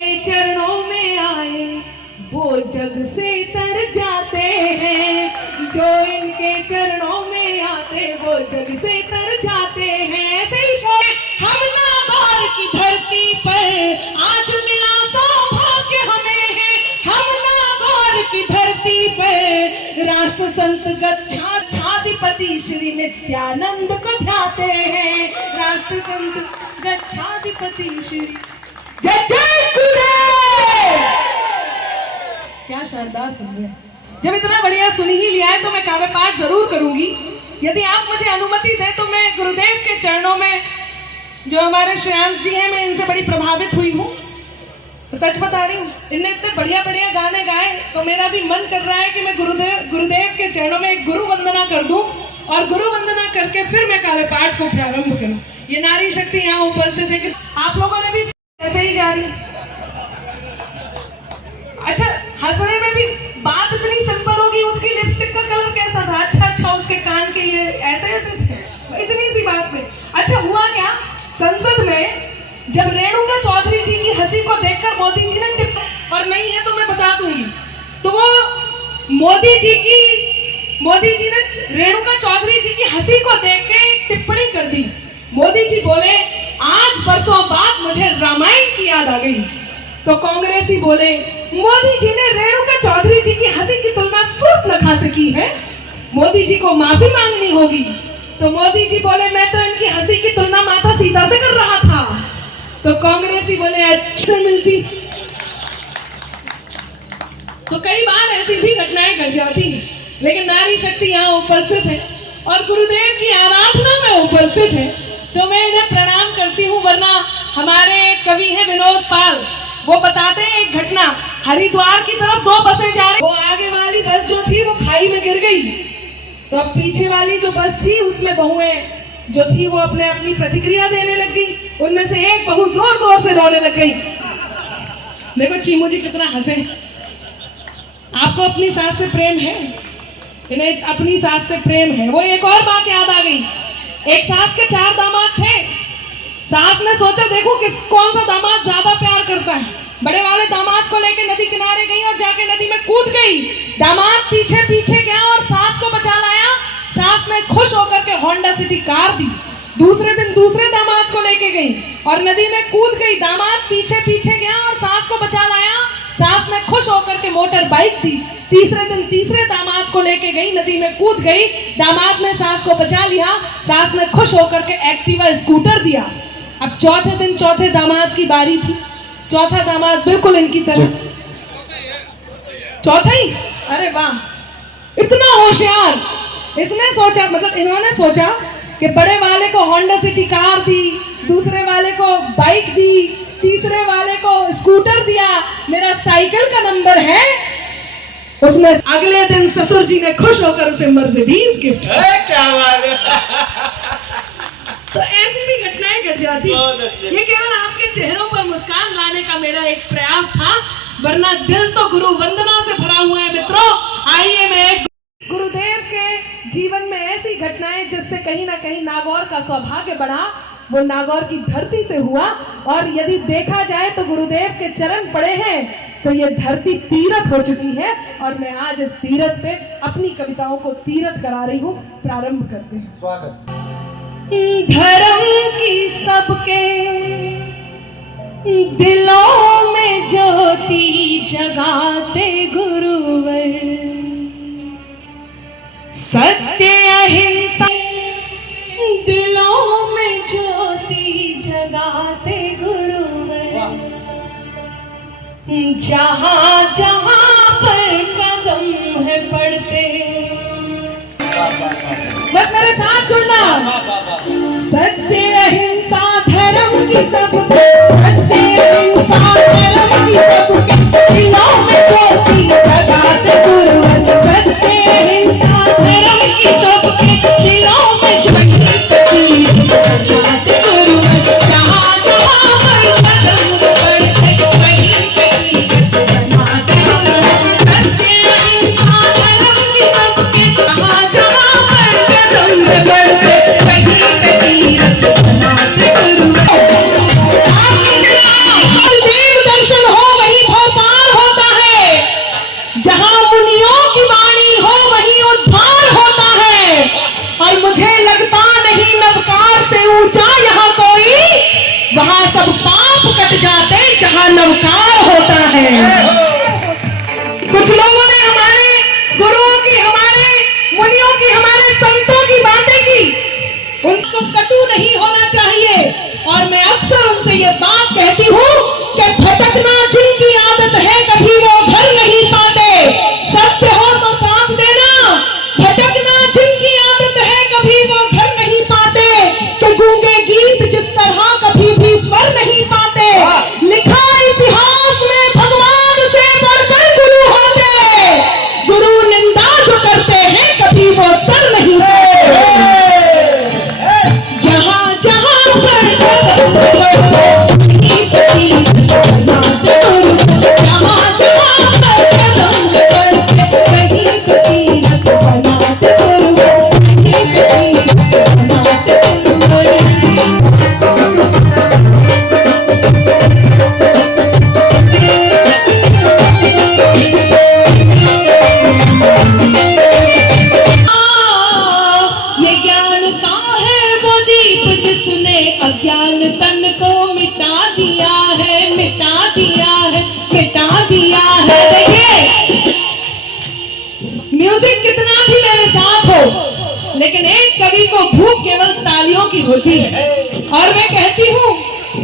चरणों में आए वो जग से तर जाते हैं, जो इनके चरणों में आते वो जग से तर जाते हैं। ऐसे ही हम नागौर की धरती पर आज मिला सौभाग्य हमें है, हम नागौर की धरती पर राष्ट्र संत गच्छाधिपति श्री नित्यानंद को ध्याते हैं, राष्ट्र संत गच्छाधिपति श्री जय जय गुरुदेव। क्या शानदार सुनिए। जब इतना बढ़िया सुन ही लिया है तो मैं काव्य पाठ जरूर करूंगी। यदि आप मुझे अनुमति दें तो मैं गुरुदेव के चरणों में, जो हमारे श्रेयांश जी हैं, मैं इनसे बड़ी प्रभावित हुई हूँ। सच बता रही हूँ, इनने इतने बढ़िया बढ़िया गाने गाए तो मेरा भी मन कर रहा है कि मैं गुरुदेव के चरणों में एक गुरु वंदना कर दूं और गुरु वंदना करके फिर मैं काव्य पाठ को प्रारंभ करूं। ये नारी शक्ति यहाँ उपस्थित है कि आप लोगों ने भी ऐसे ही जा रही। अच्छा, हंसने में भी बात इतनी सिंपल होगी, उसकी लिपस्टिक का कलर कैसा था, अच्छा उसके कान के ये ऐसे थे, इतनी सी बात में। अच्छा हुआ क्या, संसद में जब रेणुका चौधरी जी की हंसी को देखकर मोदी जी ने टिप्पणी, और नहीं है तो मैं बता दूंगी, तो वो मोदी जी ने रेणुका चौधरी जी की हंसी को देख के टिप्पणी कर दी। मोदी जी बोले, आज बरसों बाद मुझे रामायण की याद आ गई। तो कांग्रेसी बोले, मोदी जी ने रेणुका चौधरी जी की हंसी की तुलना सूर्पनखा से की है, मोदी जी को माफी मांगनी होगी। तो मोदी जी बोले, मैं तो इनकी हंसी की तुलना माता सीता से कर रहा था। तो कांग्रेसी बोले, अच्छा मिलती। तो कई बार ऐसी भी घटनाएं घट जाती हैं, लेकिन नारी शक्ति यहाँ उपस्थित है और गुरुदेव की आराधना में उपस्थित है, तो मैं इन्हें प्रणाम करती हूँ। वरना हमारे कवि हैं विनोद पाल, वो बताते हैं एक घटना, हरिद्वार की तरफ दो बसें जा रही, वो आगे वाली बस जो थी वो खाई में गिर गई, तो अब पीछे वाली जो बस थी उसमें बहुएं जो थी वो अपनी प्रतिक्रिया देने लग गई। उनमें से एक बहू जोर जोर से रोने लग गई। देखो चीमू जी कितना हंसे। आपको अपनी सास से प्रेम है, इन्हें अपनी सास से प्रेम है। वो एक और बात याद आ गई, एक सास के 4 दामाद थे। सास ने सोचा देखो कौन सा दामाद ज्यादा प्यार करता है। बड़े वाले दामाद को लेके नदी किनारे गई और जाके नदी में कूद गई। दामाद पीछे पीछे गया और सास को बचा लाया। सास ने खुश होकर के होंडा सिटी कार दी। दूसरे दिन दूसरे दामाद को लेके गई और नदी में कूद गई। दामाद पीछे पीछे गया और सास को बचा लाया। सास ने खुश होकर के मोटर बाइक दी। तीसरे दिन तीसरे दामाद को लेके गई, नदी में कूद गई। दामाद ने सास को बचा लिया। सास ने खुश होकर के एक्टिवा स्कूटर दिया। अब चौथे दिन चौथे दामाद की बारी थी। चौथा दामाद बिल्कुल इनकी तरह, चौथा ही, अरे वाह, इतना होशियार। इसने सोचा, मतलब इन्होंने सोचा कि बड़े वाले को होंडा सिटी कार दी, दूसरे वाले को बाइक दी, तीसरे वाले को स्कूटर दिया, मेरा साइकिल का नंबर है। उसने अगले दिन ससुर जी ने खुश होकर उसे मर्सिडीज गिफ्ट किया। क्या बात है। तो ऐसी भी घटनाएं घट जाती। ये केवल आपके चेहरों पर मुस्कान लाने का मेरा एक प्रयास था, वरना दिल तो गुरु वंदना से भरा हुआ है। मित्रों, आइए मैं गुरुदेव के जीवन में ऐसी घटनाएं जिससे कहीं ना कहीं नागौर का सौभाग्य बढ़ा, वो नागौर की धरती से हुआ। और यदि देखा जाए तो गुरुदेव के चरण पड़े हैं तो ये धरती तीरथ हो चुकी है। और मैं आज इस तीरथ पे अपनी कविताओं को तीरथ करा रही हूँ। प्रारंभ करते हैं। स्वागत। धर्म की सबके दिलों में ज्योति जगाते गुरुवर, सत्य अहिंसा दिलों में ज्योति जगाते गुरुवर, जहाँ जहाँ पर कदम है पड़ते, बस मेरे साथ सुनना, सत्य अहिंसा धर्म की सबके, सत्य अहिंसा धर्म की सबके दिलों में ज्योति जगाते गुरुवर, सत्य अहिंसा धर्म की सबके दिलों में ज्योति जगाते गुरुवर, जहाँ जहाँ पर कदम पड़ते वहीं पे तीरथ बनाते गुरुवर, सत्य अहिंसा धर्म की सबके जहाँ जहाँ पर कदम पड़ते वहीं पे तीरथ बनाते गुरुवर। वहां सब पाप कट जाते जहां नवकार होता है। कुछ लोगों ने हमारे गुरुओं की, हमारे मुनियों की, हमारे संतों की बातें की, उनको कटु नहीं होना चाहिए। और मैं अक्सर उनसे ये बात कहती हूँ कि भटकना जिनकी आदत है कभी वो घर नहीं पाते। सत्य हो तो साथ देना। भटकना जिनकी आदत है कभी वो घर नहीं पाते। कि गूंगे गीत जिस तरह कभी भी स्वर नहीं पाते। लिखा इतिहास में भगवान से बढ़कर गुरु होते। गुरु निंदा जो करते हैं कभी वो तर नहीं पाते। जहां जहां पर अज्ञान तन को मिटा दिया है, मिटा दिया है, मिटा दिया है। देखिए म्यूजिक कितना भी मेरे साथ हो, लेकिन एक कवि को भूख केवल तालियों की होती है। और मैं कहती हूँ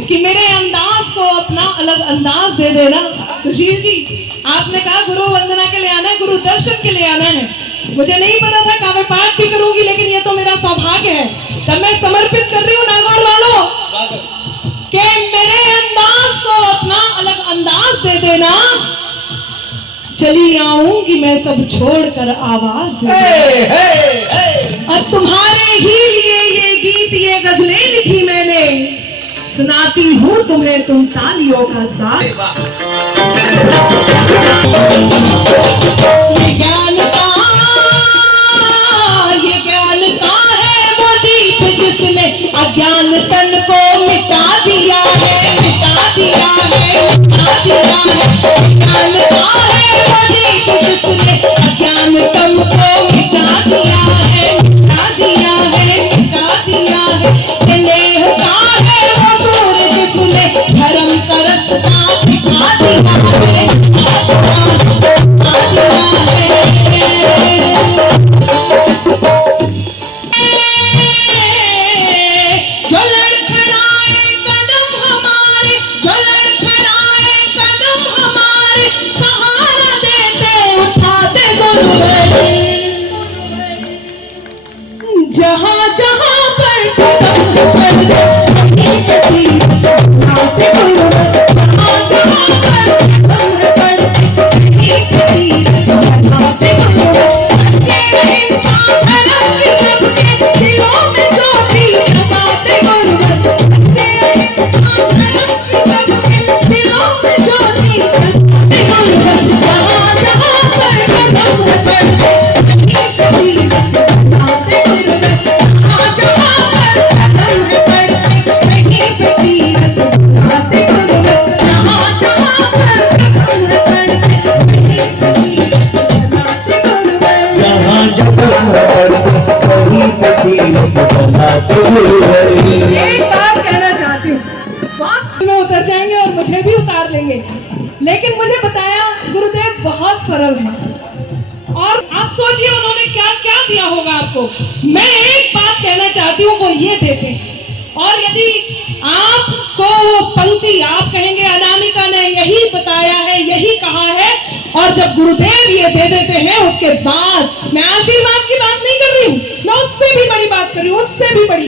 कि मेरे अंदाज को अपना अलग अंदाज दे देना। सुशील जी, आपने कहा गुरु वंदना के लिए आना है, गुरु दर्शन के लिए आना है। मुझे नहीं पता था काव्य पाठ भी करूंगी, लेकिन ये तो मेरा सौभाग्य है। तब मैं समर्पित कर रही हूँ नागौर वालों कि मेरे अंदाज को अपना अलग अंदाज दे देना। चली आऊंगी मैं सब छोड़कर आवाज दे। और तुम्हारे ही लिए ये गीत, ये गजलें लिखी मैंने, सुनाती हूँ तुम्हें तुम तालियों का साथ। ये ज्ञान का है वो दीप जिसने अज्ञान तन को मिटा दिया है, मिटा दिया है, मिटा दिया है। ज्ञान का है वो दीप जिसने अज्ञान तन को मिटा दिया है, मिटा दिया है, मिटा दिया है। नेह का है वो सूर्य जिसने धर्म का रास्ता दिखा दिया है, दिखा दिया है। जहाँ जहाँ पर कदम एक बात कहना चाहती हूँ, बात में उतर जाएंगे और मुझे भी उतार लेंगे, लेकिन मुझे बताया गुरुदेव बहुत सरल है। और आप सोचिए उन्होंने क्या क्या दिया होगा आपको। मैं एक बात कहना चाहती हूँ, वो ये देते। और यदि आपको वो पंक्ति आप कहेंगे अनामिका ने यही बताया है, यही कहा है, और जब गुरुदेव ये दे देते हैं उसके बाद, मैं आशीर्वाद की बात नहीं कर रही हूँ, मैं उससे भी बड़ी बात कर रही हूँ, उससे भी बड़ी।